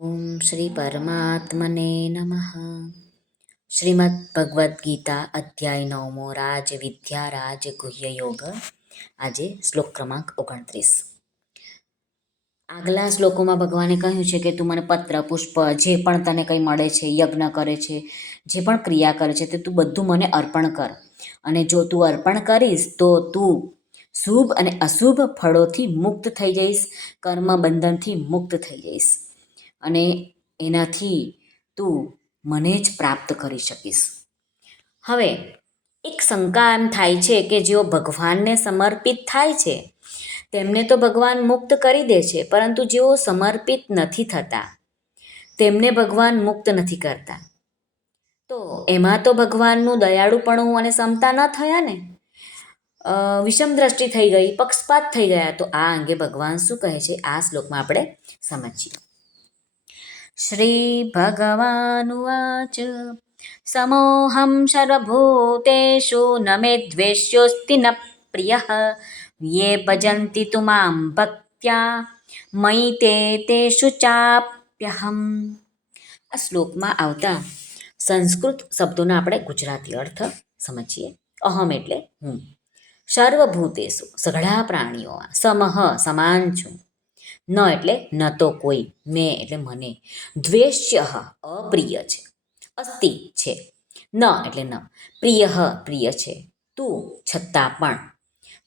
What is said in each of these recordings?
ઓમ શ્રી પરમાત્મને નમઃ. શ્રીમદ ભગવદ્ ગીતા અધ્યાય 9મો રાજ વિદ્યા રાજ ગુહ્ય યોગ. આજે શ્લોક ક્રમાંક 29. આગલા શ્લોકોમાં ભગવાને કહ્યું છે કે તું મને પત્ર પુષ્પ જે પણ તને કંઈ મળે છે, યજ્ઞ કરે છે, જે પણ ક્રિયા કરે છે તે તું બધું મને અર્પણ કર. અને જો તું અર્પણ કરીશ તો તું શુભ અને અશુભ ફળોથી મુક્ત થઈ જઈશ, કર્મ બંધનથી મુક્ત થઈ જઈશ અને એનાથી તું મને જ પ્રાપ્ત કરી શકીશ. હવે એક શંકા એમ થાય છે કે જેઓ ભગવાનને સમર્પિત થાય છે તેમને તો ભગવાન મુક્ત કરી દે છે, પરંતુ જેઓ સમર્પિત નથી થતા તેમને ભગવાન મુક્ત નથી કરતા. તો એમાં તો ભગવાનનું દયાળુપણું અને સમતા ન થયા ને, વિષમ દ્રષ્ટિ થઈ ગઈ, પક્ષપાત થઈ ગયા. તો આ અંગે ભગવાન શું કહે છે આ શ્લોકમાં આપણે સમજીએ. શ્રી ભગવાનુવાચ સમોહમ સર્વભૂતેષુ ન મે દ્વેષ્યોસ્તિ ન પ્રિયઃ યે ભજન્તિ તુ માં ભક્ત્યા મયિ તે તેષુ ચાપ્યહમ. આ શ્લોકમાં આવતા સંસ્કૃત શબ્દોના આપણે ગુજરાતી અર્થ સમજીએ. અહમ એટલે હું, સર્વભૂતેષુ સઘળા પ્રાણીઓમાં, સમહ સમાન છું, ન એટલે ન તો કોઈ, મેં એટલે મને, દ્વેષ્ય અપ્રિય છે, અસ્તિ છે, ન એટલે ન, પ્રિય પ્રિય છે, તું છતાં પણ,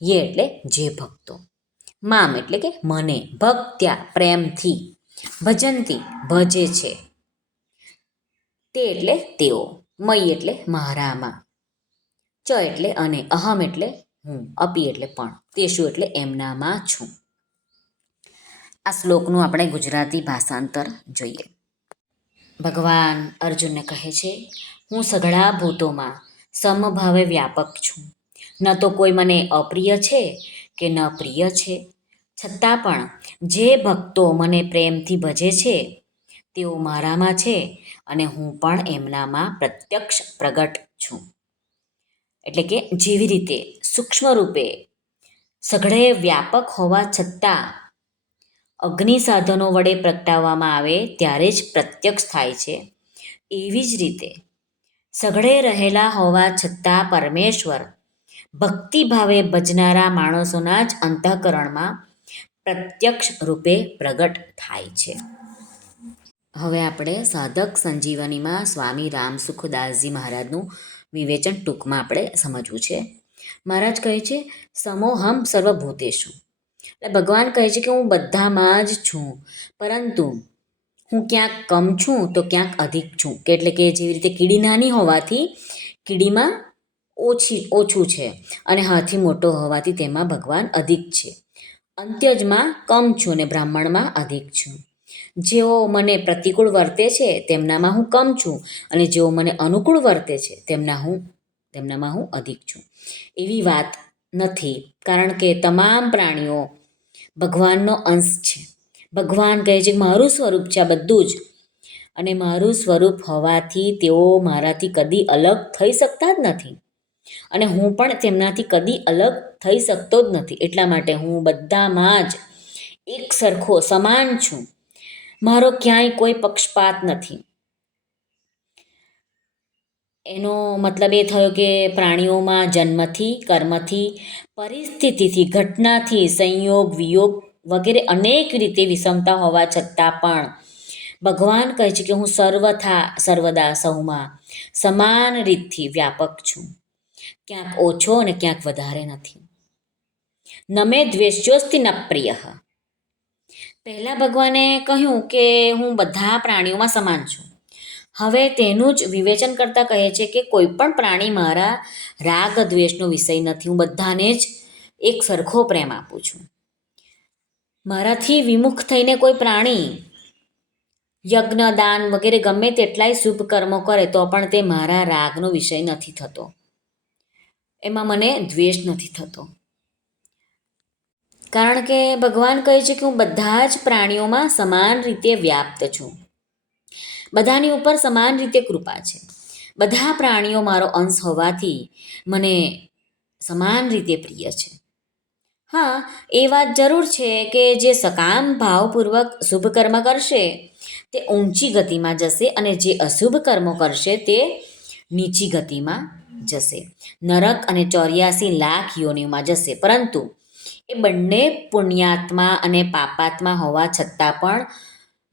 યે એટલે જે ભક્તો, મામ એટલે કે મને, ભક્ત્યા પ્રેમથી, ભજંતી ભજે છે, તે એટલે તેઓ, મયી એટલે મારામાં, ચ એટલે અને, અહમ એટલે હું, અપી એટલે પણ, તેષુ એટલે એમનામાં છું. આ શ્લોકનું આપણે ગુજરાતી ભાષાંતર જોઈએ. ભગવાન અર્જુનને કહે છે, હું સઘળા ભૂતોમાં સમભાવે વ્યાપક છું. ન તો કોઈ મને અપ્રિય છે કે ન પ્રિય છે, છતાં પણ જે ભક્તો મને પ્રેમથી ભજે છે તેઓ મારામાં છે અને હું પણ એમનામાં પ્રત્યક્ષ પ્રગટ છું. એટલે કે જેવી રીતે સૂક્ષ્મ રૂપે સઘળે વ્યાપક હોવા છતાં અગ્નિ સાધનો વડે પ્રગટાવવામાં આવે ત્યારે જ પ્રત્યક્ષ થાય છે, એવી જ રીતે સઘળે રહેલા હોવા છતાં પરમેશ્વર ભક્તિભાવે ભજનારા માણસોના જ અંતઃકરણમાં પ્રત્યક્ષ રૂપે પ્રગટ થાય છે. હવે આપણે સાધક સંજીવનીમાં સ્વામી રામસુખદાસજી મહારાજનું વિવેચન ટૂંકમાં આપણે સમજવું છે. મહારાજ કહે છે, સમોહમ સર્વભૂતેષુ. એટલે ભગવાન કહે છે કે હું બધામાં જ છું, પરંતુ હું ક્યાંક કમ છું તો ક્યાંક અધિક છું. કે એટલે કે જેવી રીતે કીડી નાની હોવાથી કીડીમાં ઓછું છે અને હાથી મોટો હોવાથી તેમાં ભગવાન અધિક છે. અંત્યજમાં કમ છું અને બ્રાહ્મણમાં અધિક છું. જેઓ મને પ્રતિકૂળ વર્તે છે તેમનામાં હું કમ છું અને જેઓ મને અનુકૂળ વર્તે છે તેમનામાં હું અધિક છું. એવી વાત નથી, કારણ કે તમામ પ્રાણીઓ ભગવાનનો અંશ છે. ભગવાન કહે છે કે મારું સ્વરૂપ છે આ બધું જ, અને મારું સ્વરૂપ હોવાથી તેઓ મારાથી કદી અલગ થઈ શકતા જ નથી અને હું પણ તેમનાથી કદી અલગ થઈ શકતો જ નથી. એટલા માટે હું બધામાં જ એક સરખો સમાન છું. મારો ક્યાંય કોઈ પક્ષપાત નથી. એનો મતલબ એ થયો કે પ્રાણીઓમાં જન્મથી, કર્મથી, પરિસ્થિતિથી, ઘટનાથી, સંયોગ વિયોગ વગેરે અનેક રીતે વિષમતા હોવા છતાં પણ ભગવાન કહે છે કે હું સર્વથા સર્વદા સૌમાં સમાન રીતથી વ્યાપક છું. ક્યાંક ઓછો અને ક્યાંક વધારે નથી. ન મે દ્વેષ્યોસ્તિ ન પ્રિય. પહેલાં ભગવાને કહ્યું કે હું બધા પ્રાણીઓમાં સમાન છું. હવે તેનું જ વિવેચન કરતાં કહે છે કે કોઈ પણ પ્રાણી મારા રાગ દ્વેષનો વિષય નથી. હું બધાને જ એક સરખો પ્રેમ આપું છું. મારાથી વિમુખ થઈને કોઈ પ્રાણી યજ્ઞ, દાન વગેરે ગમે તેટલાય શુભ કર્મો કરે તો પણ તે મારા રાગનો વિષય નથી થતો, એમાં મને દ્વેષ નથી થતો. કારણ કે ભગવાન કહે છે કે હું બધા જ પ્રાણીઓમાં સમાન રીતે વ્યાપ્ત છું. બધાની ઉપર સમાન રીતે કૃપા છે. બધા પ્રાણીઓ મારો અંશ હોવાથી મને સમાન રીતે પ્રિય છે. હા, એ વાત જરૂર છે કે જે સકામ ભાવપૂર્વક શુભ કર્મ કરશે તે ઊંચી ગતિમાં જશે અને જે અશુભ કર્મો કરશે તે નીચી ગતિમાં જશે, નરક અને 84 લાખ યોનિમાં જશે. પરંતુ એ બંને પુણ્યાત્મા અને પાપાત્મા હોવા છતાં પણ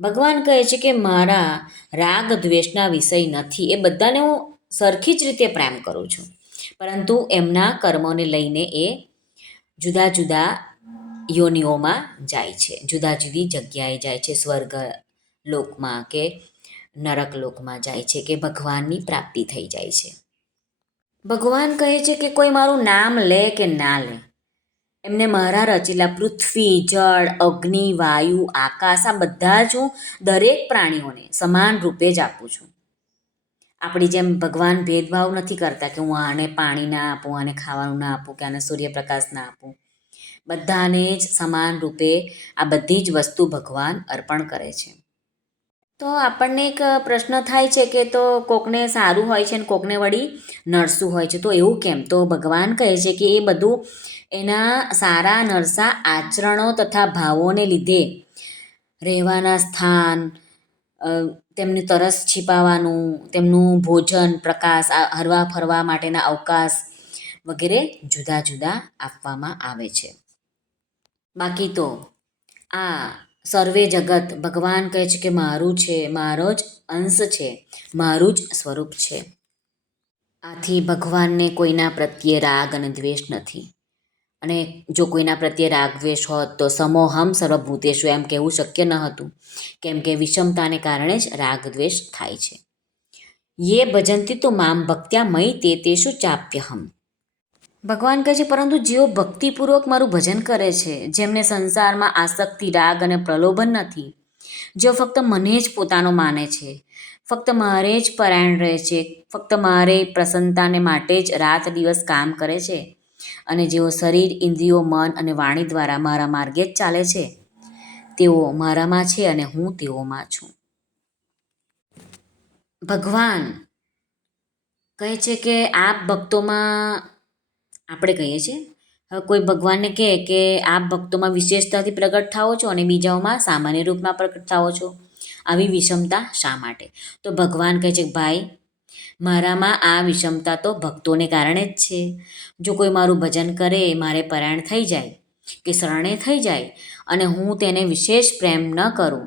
ભગવાન કહે છે કે મારા રાગ દ્વેષના વિષય નથી. એ બધાને હું સરખી જ રીતે પ્રેમ કરું છું, પરંતુ એમના કર્મોને લઈને એ જુદા જુદા યોનિઓમાં જાય છે, જુદા જુદી જગ્યાએ જાય છે, સ્વર્ગ લોકમાં કે નરક લોકમાં જાય છે, કે ભગવાનની પ્રાપ્તિ થઈ જાય છે. ભગવાન કહે છે કે કોઈ મારું નામ લે કે ના લે, એમને મારા રચેલા પૃથ્વી, જળ, અગ્નિ, વાયુ, આકાશ આ બધા જ હું દરેક પ્રાણીઓને સમાન રૂપે જ આપું છું. આપણી જેમ ભગવાન ભેદભાવ નથી કરતા કે હું આને પાણી ના આપું, આને ખાવાનું ના આપું, કે આને સૂર્યપ્રકાશ ના આપું. બધાને જ સમાન રૂપે આ બધી જ વસ્તુ ભગવાન અર્પણ કરે છે. તો આપણને એક પ્રશ્ન થાય છે કે તો કોકને સારું હોય છે અને કોકને વળી નરસું હોય છે, તો એવું કેમ? તો ભગવાન કહે છે કે એ બધું એના સારા નરસા આચરણો તથા ભાવોને લીધે, રહેવાના સ્થાન, તેમની તરસ छिपाવવાનું, તેમનું ભોજન, પ્રકાશ, હરવા ફરવા માટેના અવકાશ વગેરે જુદા જુદા આપવામાં આવે છે. બાકી તો આ સર્વે જગત ભગવાન કહે છે કે મારું છે, મારો જ અંશ છે, મારું જ સ્વરૂપ છે. આથી ભગવાનને કોઈના પ્રત્યે રાગ અને દ્વેષ નથી. અને જો કોઈના પ્રત્યે રાગ દ્વેષ હોત તો સમોહમ સર્વભૂતેષુ એમ કહેવું શક્ય ન હતું, કેમ કે વિષમતાને કારણે જ રાગ દ્વેષ થાય છે. યે ભજંતી તો મામ ભક્ત્યા મયી તે તેષુ ચાપ્યહમ. ભગવાન કહે છે પરંતુ જેઓ ભક્તિપૂર્વક મારું ભજન કરે છે, જેમને સંસારમાં આસક્તિ, રાગ અને પ્રલોભન નથી, જેઓ ફક્ત મને જ પોતાનો માને છે, ફક્ત મારે જ પરાયણ રહે છે, ફક્ત મારે પ્રસન્નતાને માટે જ રાત દિવસ કામ કરે છે, અને જેઓ શરીર, ઇન્દ્રિયો, મન અને વાણી દ્વારા મારા માર્ગે જ ચાલે છે, તેઓ મારામાં છે અને હું તેઓમાં છું. ભગવાન કહે છે કે આપ ભક્તોમાં, આપણે કહીએ છીએ હવે કોઈ ભગવાનને કહે કે આપ ભક્તોમાં વિશેષતાથી પ્રગટ થાઓ છો અને બીજાઓમાં સામાન્ય રૂપમાં પ્રગટ થાઓ છો, આવી વિષમતા શા માટે? તો ભગવાન કહે છે ભાઈ, મારામાં આ વિષમતા તો ભક્તોને કારણે જ છે. જો કોઈ મારું ભજન કરે, મારે પરાયણ થઈ જાય કે શરણે થઈ જાય અને હું તેને વિશેષ પ્રેમ ન કરું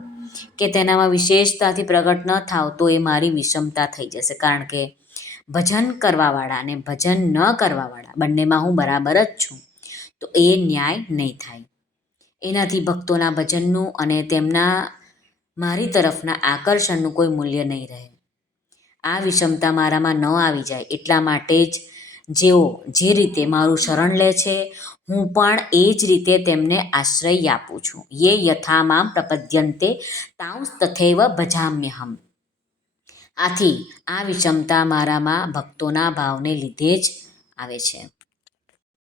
કે તેનામાં વિશેષતાથી પ્રગટ ન થાવ, તો એ મારી વિષમતા થઈ જશે. કારણ કે ભજન કરવાવાળા અને ભજન ન કરવાવાળા બંનેમાં હું બરાબર જ છું, તો એ ન્યાય નહીં થાય. એનાથી ભક્તોના ભજનનું અને તેમના મારી તરફના આકર્ષણનું કોઈ મૂલ્ય નહીં રહે. આ વિષમતા મારામાં ન આવી જાય એટલા માટે જ જેઓ જે રીતે મારું શરણ લે છે, હું પણ એ જ રીતે તેમને આશ્રય આપું છું. યે યથા મામ પ્રપદ્યન્તે તાંસ તથૈવ ભજામ્યહમ. આથી આ વિષમતા મારામાં ભક્તોના ભાવને લીધે જ આવે છે.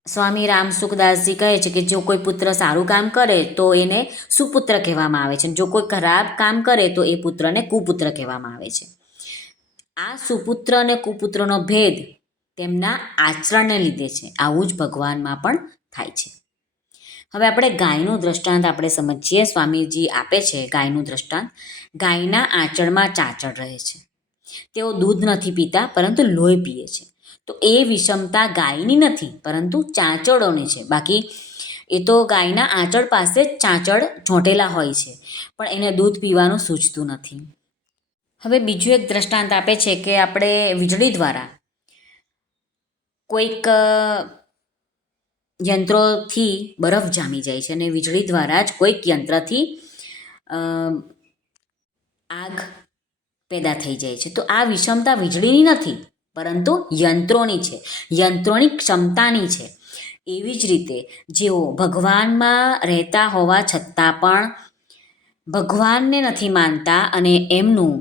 સ્વામી રામસુખદાસજી કહે છે કે જો કોઈ પુત્ર સારું કામ કરે તો એને સુપુત્ર કહેવામાં આવે છે, જો કોઈ ખરાબ કામ કરે તો એ પુત્રને કુપુત્ર કહેવામાં આવે છે. આ સુપુત્ર અને કુપુત્રનો ભેદ તેમના આચરણને લીધે છે. આવું જ ભગવાનમાં પણ થાય છે. હવે આપણે ગાયનું દ્રષ્ટાંત આપણે સમજીએ. સ્વામીજી આપે છે ગાયનું દ્રષ્ટાંત. ગાયના આંચળમાં ચાંચડ રહે છે. તેઓ દૂધ નથી પીતા પરંતુ લોહી પીએ છે. તો એ વિષમતા ગાયની નથી પરંતુ ચાંચડોની છે. બાકી એ તો ગાયના આંચળ પાસે જ ચાંચડ ચોંટેલા હોય છે, પણ એને દૂધ પીવાનું સૂઝતું નથી. હવે બીજું એક દ્રષ્ટાંત આપે છે કે આપણે વીજળી દ્વારા કોઈક યંત્રોથી બરફ જામી જાય છે અને વીજળી દ્વારા જ કોઈક યંત્રથી આગ પેદા થઈ જાય છે. તો આ વિષમતા વીજળીની નથી પરંતુ યંત્રોની છે, યંત્રોની ક્ષમતાની છે. એવી જ રીતે જેઓ ભગવાનમાં રહેતા હોવા છતાં પણ ભગવાનને નથી માનતા અને એમનું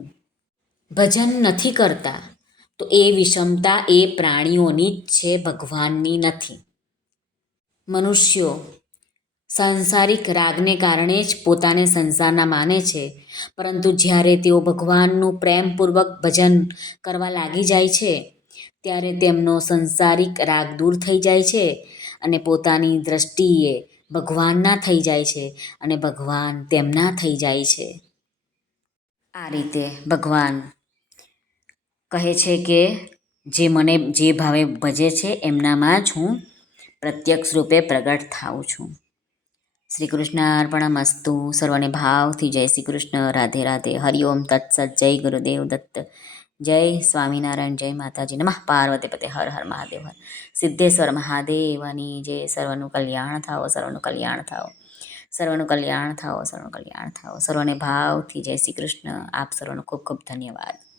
ભજન નથી કરતા, તો એ વિષમતા એ પ્રાણીઓની જ છે, ભગવાનની નથી. મનુષ્યો સાંસારિક રાગને કારણે જ પોતાને સંસારના માને છે, પરંતુ જ્યારે તેઓ ભગવાનનું પ્રેમપૂર્વક ભજન કરવા લાગી જાય છે, ત્યારે તેમનો સંસારિક રાગ દૂર થઈ જાય છે અને પોતાની દૃષ્ટિએ ભગવાનના થઈ જાય છે અને ભગવાન તેમના થઈ જાય છે. આ રીતે ભગવાન કહે છે કે જે મને જે ભાવે ભજે છે એમનામાં જ હું પ્રત્યક્ષ રૂપે પ્રગટ થાઉં છું. શ્રી કૃષ્ણ અર્પણમસ્તુ. સર્વને ભાવથી જય શ્રી કૃષ્ણ. રાધે રાધે. હરિઓમ તત્સત. જય ગુરુદેવ દત્ત. જય સ્વામિનારાયણ. જય માતાજી. નમઃ પાર્વતી પતે. હર હર મહાદેવ. હર સિદ્ધેશ્વર મહાદેવની જય. સર્વનું કલ્યાણ થાઓ, સર્વનું કલ્યાણ થાઓ, સર્વનું કલ્યાણ થાઓ, સર્વનું કલ્યાણ થાઓ. સર્વને ભાવથી જય શ્રી કૃષ્ણ. આપ સર્વનો ખૂબ ખૂબ ધન્યવાદ.